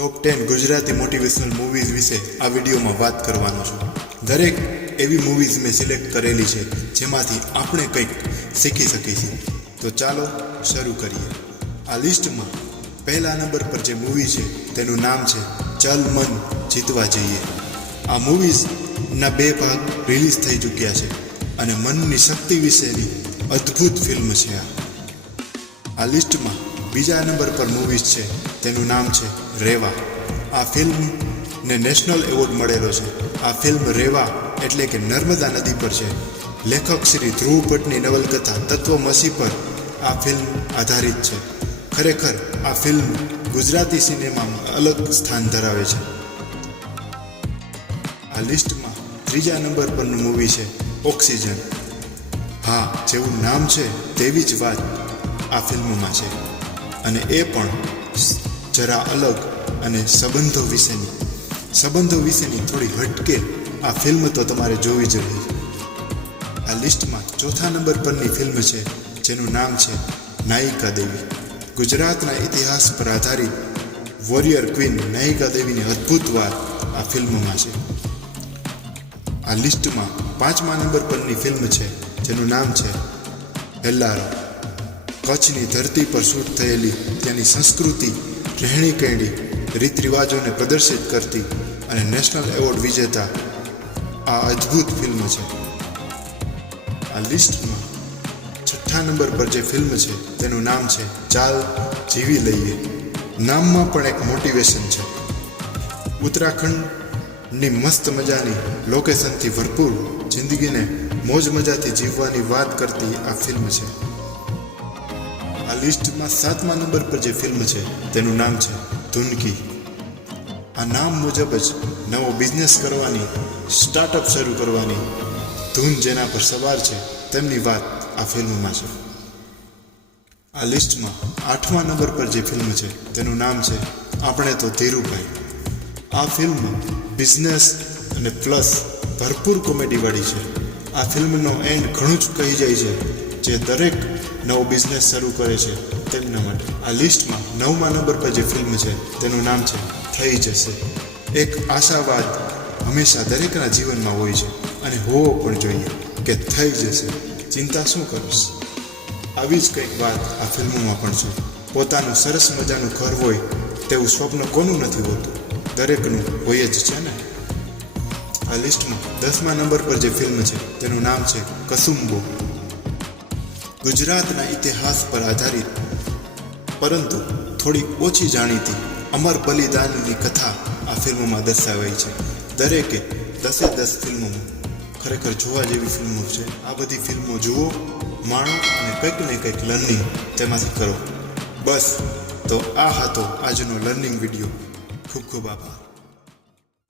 Top ten Gujarati motivational movies વિશે આ વિડીયોમાં વાત કરવાનો છું. દરેક એવી મૂવીઝ મેં સિલેક્ટ કરેલી છે, જેમાંથી આપણે કંઈક શીખી શકીશું. તો ચાલો શરૂ કરીએ. આ લિસ્ટમાં પહેલા નંબર પર જે મૂવી છે, તેનું નામ છે, ચલ મન જીતવા જઈએ. આ મૂવીઝના બે ભાગ રિલીઝ થઈ ચૂક્યા છે અને મનની શક્તિ વિશેની અદ્ભુત ફિલ્મ છે આ. આ લિસ્ટમાં બીજા નંબર પર મૂવીઝ છે, તેનું નામ છે રેવા. આ ફિલ્મને નેશનલ એવોર્ડ મળેલો છે. આ ફિલ્મ રેવા એટલે કે નર્મદા નદી પર છે. લેખક શ્રી ધ્રુવ ભટ્ટની નવલકથા તત્વમસી પર આ ફિલ્મ આધારિત છે. ખરેખર, આ ફિલ્મ ગુજરાતી સિનેમામાં અલગ સ્થાન ધરાવે છે. આ લિસ્ટમાં ત્રીજા નંબર પરનું મૂવી છે ઓક્સિજન હા, જેવું નામ છે, તેવી જ વાત આ ફિલ્મમાં છે. અને એ પણ જરા અલગ અને સંબંધો વિશેની. સંબંધો વિશેની થોડી હટકે આ ફિલ્મ તો તમારે જોવી જ રહી આ લિસ્ટમાં ચોથા નંબર પરની ફિલ્મ છે, જેનું નામ છે નાયિકા દેવી. ગુજરાતના ઇતિહાસ પર આધારિત વોરિયર ક્વીન નાયિકા દેવીની અદ્ભુત વાત આ ફિલ્મમાં છે. આ લિસ્ટમાં પાંચમા નંબર પરની ફિલ્મ છે, જેનું નામ છે હેલ્લારો. કચ્છની ધરતી પર શૂટ થયેલી તેની સંસ્કૃતિ રહેણી કહેણી રીત રિવાજોને પ્રદર્શિત કરતી અને નેશનલ એવોર્ડ વિજેતા આ અદ્ભુત ફિલ્મ છે. આ લિસ્ટમાં છઠ્ઠા નંબર પર જે ફિલ્મ છે તેનું નામ છે ચાલ જીવી લઈએ. નામમાં પણ એક મોટિવેશન છે. ઉત્તરાખંડની મસ્ત મજાની લોકેશનથી ભરપૂર જિંદગીને મોજ મજાથી જીવવાની વાત કરતી આ ફિલ્મ છે. આ લિસ્ટમાં સાતમા નંબર પર જે ફિલ્મ છે, તેનું નામ છે ધૂનકી. આ નામ મુજબ જ નવો બિઝનેસ કરવાની, સ્ટાર્ટઅપ શરૂ કરવાની ધૂન જેના પર સવાર છે, તેમની વાત આ ફિલ્મમાં છે. આ લિસ્ટમાં આઠમા નંબર પર જે ફિલ્મ છે, તેનું નામ છે આપણે તો ધીરુભાઈ. આ ફિલ્મ બિઝનેસ અને પ્લસ ભરપૂર કોમેડીવાળી છે. આ ફિલ્મનો એન્ડ ઘણું જ કહી જાય છે. જે દરેક નવો બિઝનેસ શરૂ કરે છે તેમના માટે. આ લિસ્ટમાં નવમા નંબર પર જે ફિલ્મ છે, તેનું નામ છે, થઈ જશે. એક આશાવાદ હંમેશા દરેકના જીવનમાં હોય છે અને હોવો પણ જોઈએ કે થઈ જશે. ચિંતા શું કરીશ? આવી જ કંઈક વાત આ ફિલ્મોમાં પણ છે. પોતાનું સરસ મજાનું ઘર હોય તેવું સ્વપ્ન કોનું નથી હોતું? દરેકનું હોય જ છે ને? આ લિસ્ટમાં દસમા નંબર પર જે ફિલ્મ છે, તેનું નામ છે કસુંબો. ગુજરાતના ઇતિહાસ પર આધારિત. પરંતુ થોડી ઓછી જાણીતી અમર બલિદાનની કથા આ ફિલ્મોમાં દર્શાવાઈ છે. દરેકે દસે દસ ફિલ્મોમાં ખરેખર જોવા જેવી ફિલ્મો છે. આ બધી ફિલ્મો જુઓ, માણો અને કંઈક ને કંઈક લર્નિંગ તેમાંથી કરો. બસ, તો આ હતો આજનો લર્નિંગ વીડિયો. ખૂબ ખૂબ આભાર.